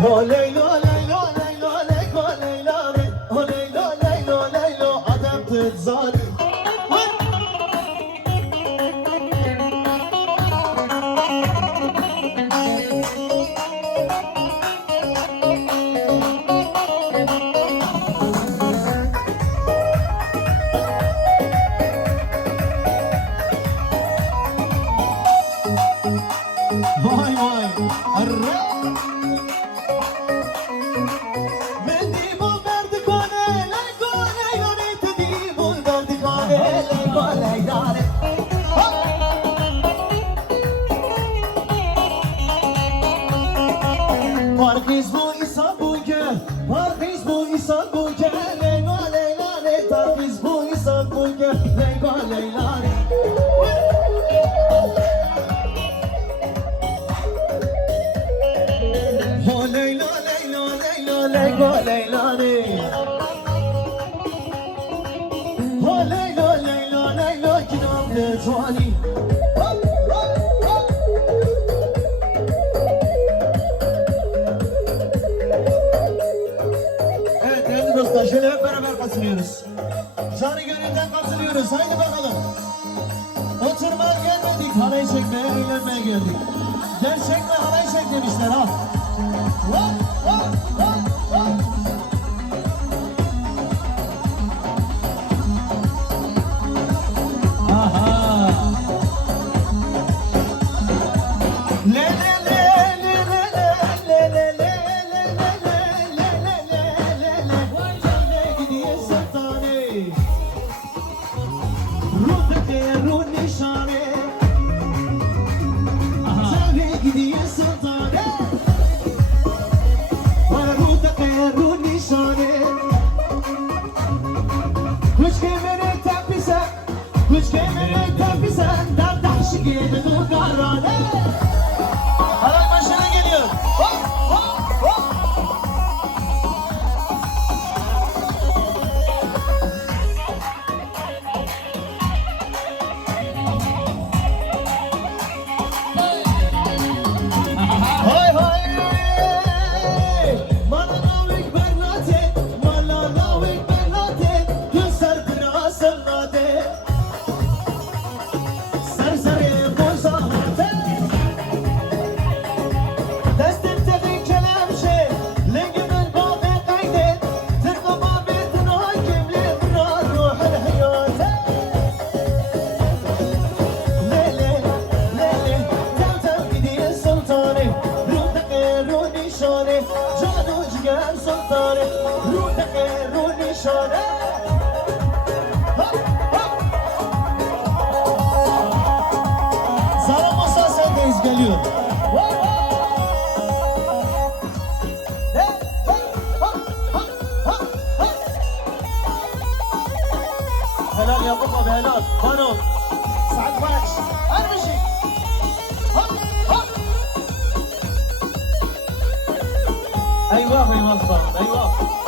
هو ليلو ليلو ليلو ليلو ليلو هو ليلو ليلو ليلو عدم تتزاني واي واي الرق من ديبو بردكوني ليكوني يونيت ديبو بردكوني ليكوني يداري Parkız bu İstanbul'ca Parkız bu İstanbul'ca Leyla Leyla ne Parkız bu İstanbul'ca Leyla Leyla ne Oh Leyla Leyla Leyla Leyla Leyla ne Oh Leyla Leyla Leyla Kinam ne Tuani Evet değerli dostlar şöyle hep beraber katılıyoruz. Canı gönülden katılıyoruz. Haydi bakalım. Oturmaya gelmedik, halay çekmeye, eğlenmeye geldik. Gel çekme, halay çek demişler ha. Hop, hop, hop, hop. Aha. Le le le le le le le le le le le le le le. Vay canına gidiyor sultanı. Ruhtaki ruh nişanı. Canına gidiyor sultanı. Ruhtaki ruh nişanı. Kuş kemeri tepisen, kuş kemeri tepisen, dert aşık yedi bu kararı. Halay başına geliyor. Hop hop hop. Hay hay. Malanavik bernate, malanavik bernate, güzel kırasın nade. Serseri bozahate. Destek tebrik kelam şey, lenginin babı kaydet, tırka babettin hakimli, bırak ruhul hayate. Lele, lele, tev tev gidiyor sultanı, ruhtaki ruh nişanı, cadu ciğer sultanı, ruhtaki ruh nişanı. Hop, hop. Zaramosa sendeyiz geliyor. Hop, hop. Helal yapma be helal. Bano. Saat baş. Her bir şey. Hop hop. Eyvah eyvah. Eyvah.